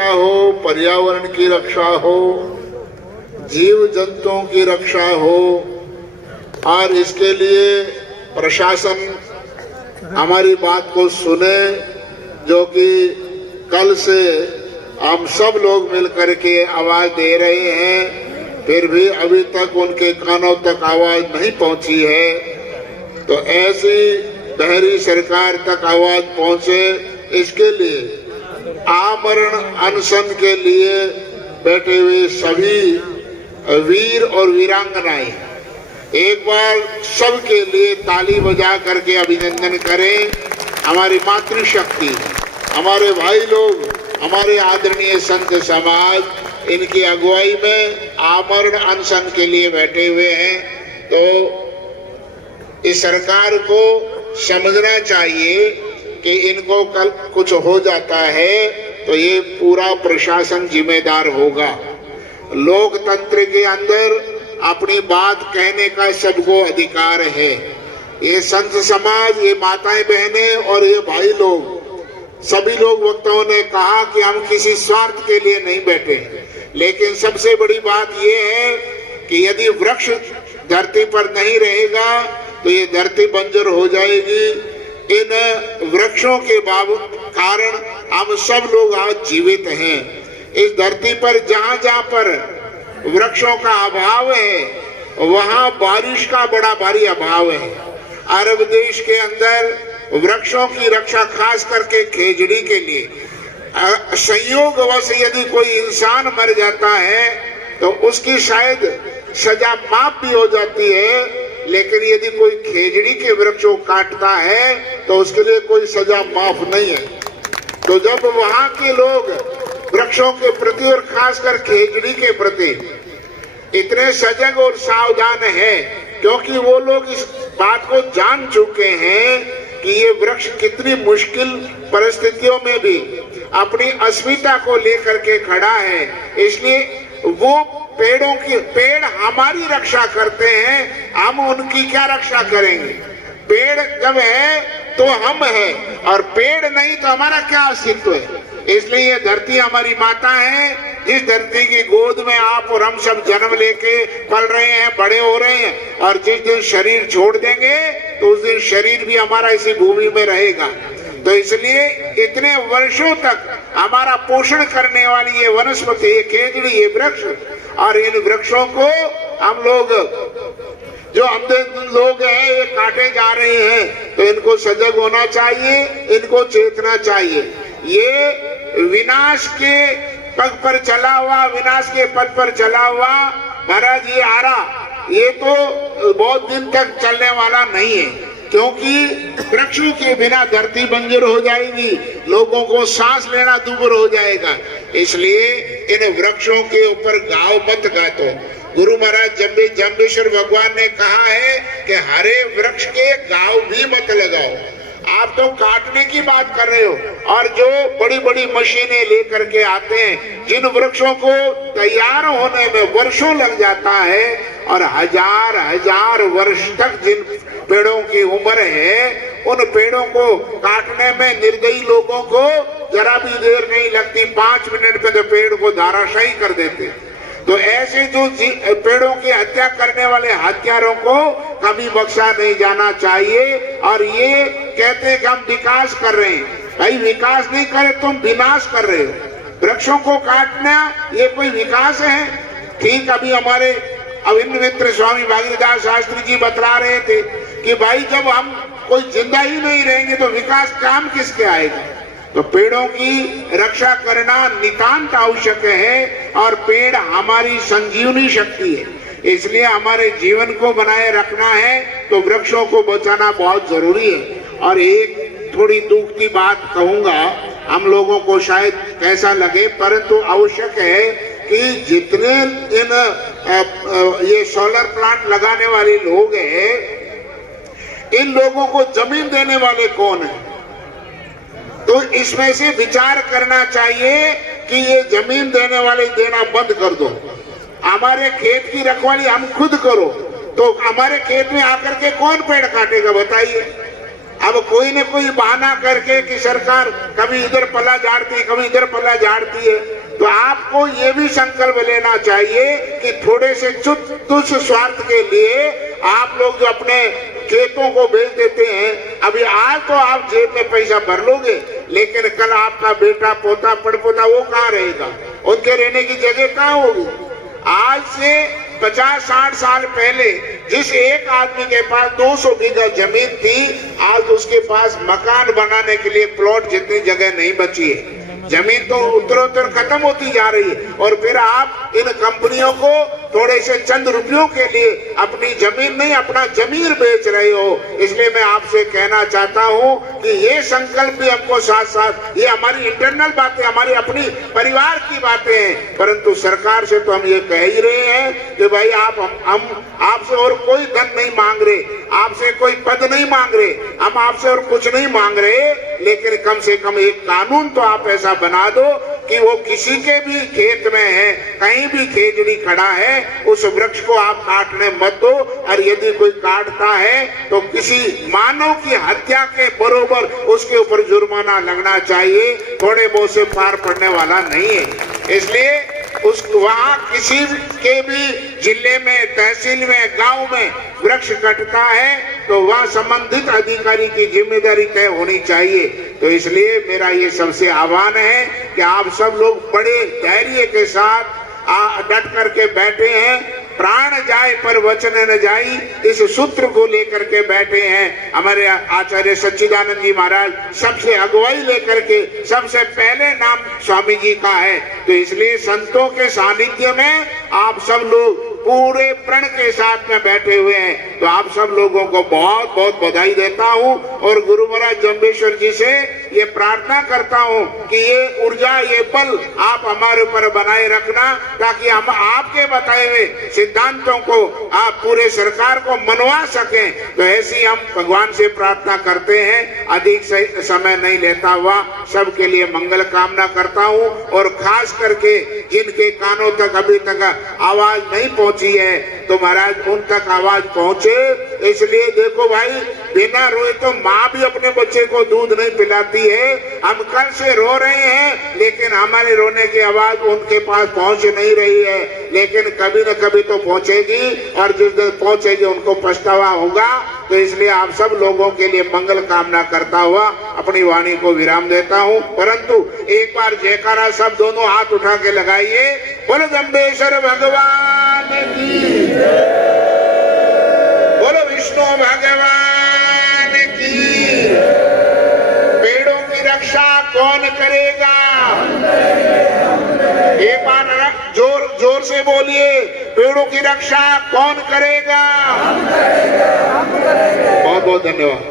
रक्षा हो, पर्यावरण की रक्षा हो, जीव जंतुओं की रक्षा हो, और इसके लिए प्रशासन हमारी बात को सुने, जो कि कल से हम सब लोग मिलकर के आवाज दे रहे हैं, फिर भी अभी तक उनके कानों तक आवाज नहीं पहुंची है। तो ऐसी बहरी सरकार तक आवाज पहुंचे, इसके लिए आमरण अनशन के लिए बैठे हुए सभी वीर और वीरांगनाएं एक बार सबके लिए ताली बजा करके अभिनंदन करें। हमारी मातृशक्ति, हमारे भाई लोग, हमारे आदरणीय संत समाज इनकी अगुवाई में आमरण अनशन के लिए बैठे हुए हैं। तो इस सरकार को समझना चाहिए कि इनको कल कुछ हो जाता है तो ये पूरा प्रशासन जिम्मेदार होगा। लोकतंत्र के अंदर अपनी बात कहने का सबको अधिकार है। ये संत समाज, ये माताएं बहनें और ये भाई लोग, सभी लोग वक्ताओं ने कहा कि हम किसी स्वार्थ के लिए नहीं बैठे, लेकिन सबसे बड़ी बात ये है कि यदि वृक्ष धरती पर नहीं रहेगा तो ये धरती बंजर हो जाएगी। इन वृक्षों के कारण हम सब लोग आज जीवित हैं। इस धरती पर जहां जहां पर वृक्षों का अभाव है वहां बारिश का बड़ा भारी अभाव है। अरब देश के अंदर वृक्षों की रक्षा खास करके खेजड़ी के लिए संयोगवश यदि कोई इंसान मर जाता है तो उसकी शायद सजा माफ भी हो जाती है, लेकिन यदि कोई खेजड़ी के वृक्षों काटता है तो उसके लिए कोई सजा माफ नहीं है। तो जब वहां के लोग वृक्षों के प्रति और खासकर खेजड़ी के प्रति इतने सजग और सावधान हैं, क्योंकि वो लोग इस बात को जान चुके हैं कि ये वृक्ष कितनी मुश्किल परिस्थितियों में भी अपनी अस्मिता को लेकर के खड़ा है, इसलिए वो पेड़ हमारी रक्षा करते हैं, हम उनकी क्या रक्षा करेंगे। पेड़ जब है तो हम हैं, और पेड़ नहीं तो हमारा क्या अस्तित्व है। इसलिए ये धरती हमारी माता है, जिस धरती की गोद में आप और हम सब जन्म लेके पल रहे हैं, बड़े हो रहे हैं, और जिस दिन शरीर छोड़ देंगे तो उस दिन शरीर भी हमारा इसी भूमि में रहेगा। तो इसलिए इतने वर्षों तक हमारा पोषण करने वाली ये वनस्पति, ये खेजड़ी, ये वृक्ष, और इन वृक्षों को हम लोग जो अंधे लोग हैं ये काटे जा रहे हैं, तो इनको सजग होना चाहिए, इनको चेतना चाहिए। ये विनाश के पग पर चला हुआ, विनाश के पथ पर चला हुआ महाराज ये आरा, ये तो बहुत दिन तक चलने वाला नहीं है, क्योंकि वृक्षों के बिना धरती बंजर हो जाएगी, लोगों को सांस लेना दूभर हो जाएगा। इसलिए इन वृक्षों के ऊपर गाव मत गातो। गुरु महाराज जम्बेश्वर भगवान ने कहा है कि हरे वृक्ष के गाव भी मत लगाओ। आप तो काटने की बात कर रहे हो, और जो बड़ी बड़ी मशीनें लेकर के आते हैं, जिन वृक्षों को तैयार होने में वर्षों लग जाता है, और हजार हजार वर्ष तक जिन पेड़ों की उम्र है, उन पेड़ों को काटने में निर्दयी लोगों को जरा भी देर नहीं लगती, 5 मिनट में तो पेड़ को धराशायी कर देते। तो ऐसे जो पेड़ों की हत्या करने वाले हत्यारों को कभी बख्शा नहीं जाना चाहिए। और ये कहते हैं कि हम विकास कर रहे हैं, भाई विकास नहीं करे तुम विनाश कर रहे हो। वृक्षों को काटना ये कोई विकास है? ठीक अभी हमारे अभिन्न मित्र स्वामी भागीदास शास्त्री जी बतला रहे थे कि भाई जब हम कोई जिंदा ही नहीं रहेंगे तो विकास काम किसके आएगा। तो पेड़ों की रक्षा करना नितांत आवश्यक है, और पेड़ हमारी संजीवनी शक्ति है, इसलिए हमारे जीवन को बनाए रखना है तो वृक्षों को बचाना बहुत जरूरी है। और एक थोड़ी दुख की बात कहूंगा, हम लोगों को शायद कैसा लगे, परंतु आवश्यक है कि जितने इन ये सोलर प्लांट लगाने वाले लोग हैं, इन लोगों को जमीन देने वाले कौन है? तो इसमें से विचार करना चाहिए कि ये जमीन देने वाले देना बंद कर दो, हमारे खेत की रखवाली हम खुद करो। तो हमारे खेत में आकर के कौन पेड़ काटेगा बताइए? अब कोई न कोई बहाना करके कि सरकार कभी इधर पल्ला झाड़ती है, कभी इधर पल्ला झाड़ती है, तो आपको ये भी संकल्प लेना चाहिए कि थोड़े से तुच्छ स्वार्थ के लिए आप लोग जो अपने खेतों को बेच देते हैं, अभी आज तो आप जेब में पैसा भर लोगे, लेकिन कल आपका बेटा पोता पड़पोता वो कहाँ रहेगा, उनके रहने की जगह कहाँ होगी। आज से 50-60 साल पहले जिस एक आदमी के पास 200 बीघा जमीन थी, आज उसके पास मकान बनाने के लिए प्लॉट जितनी जगह नहीं बची है। जमीन तो उत्तरोत्तर खत्म होती जा रही है, और फिर आप इन कंपनियों को थोड़े से चंद रुपयों के लिए अपनी जमीन नहीं, अपना जमीर बेच रहे हो। इसलिए मैं आपसे कहना चाहता हूं कि ये संकल्प भी हमको साथ साथ, ये हमारी इंटरनल बातें, हमारी अपनी परिवार की बातें हैं, परंतु सरकार से तो हम ये कह ही रहे हैं कि भाई हम आपसे और कोई धन नहीं मांग रहे, आपसे कोई पद नहीं मांग रहे, हम आपसे और कुछ नहीं मांग रहे, लेकिन कम से कम एक कानून तो आप ऐसा बना दो कि वो किसी के भी खेत में है, कहीं भी खेजड़ी खड़ा है, उस वृक्ष को आप काटने मत दो, और यदि कोई काटता है तो किसी मानव की हत्या के बरोबर उसके ऊपर जुर्माना लगना चाहिए, थोड़े बहुत से पार पड़ने वाला नहीं है। इसलिए वहाँ किसी के भी जिले में, तहसील में, गांव में वृक्ष कटता है तो वहाँ संबंधित अधिकारी की जिम्मेदारी तय होनी चाहिए। तो इसलिए मेरा ये सबसे आह्वान है कि आप सब लोग बड़े धैर्य के साथ डट करके बैठे हैं, प्राण जाए पर वचन न जाई, इस सूत्र को लेकर के बैठे हैं। हमारे आचार्य सच्चिदानंद जी महाराज सबसे अगुवाई लेकर के सबसे पहले नाम स्वामी जी का है, तो इसलिए संतों के सानिध्य में आप सब लोग पूरे प्रण के साथ में बैठे हुए हैं। तो आप सब लोगों को बहुत बहुत बधाई देता हूं, और गुरु महाराज जम्बेश्वर जी से ये प्रार्थना करता हूं कि ये ऊर्जा, ये बल आप हमारे ऊपर बनाए रखना, ताकि हम आपके बताए हुए सिद्धांतों को आप पूरे सरकार को मनवा सकें। तो ऐसी हम भगवान से प्रार्थना करते हैं। अधिक समय नहीं लेता हुआ सबके लिए मंगल कामना करता हूं, और खास करके जिनके कानों तक अभी तक आवाज नहीं पहुंची है, तो महाराज उन तक आवाज पहुंचे। इसलिए देखो भाई, बिना रोए तो माँ भी अपने बच्चे को दूध नहीं पिलाती है। हम कल से रो रहे हैं, लेकिन हमारे रोने की आवाज उनके पास पहुंच नहीं रही है, लेकिन कभी न कभी तो पहुंचेगी, और जिस दिन पहुंचेगी उनको पछतावा होगा। तो इसलिए आप सब लोगों के लिए मंगल कामना करता हुआ अपनी वाणी को विराम देता हूं। परंतु एक बार जयकारा सब दोनों हाथ उठा के लगाइए, बोलो जम्बेश्वर भगवान की, बोलो विष्णु भगवान की। पेड़ों की रक्षा कौन करेगा? एक बार जोर जोर से बोलिए, पेड़ों की रक्षा कौन करेगा? बहुत बहुत धन्यवाद।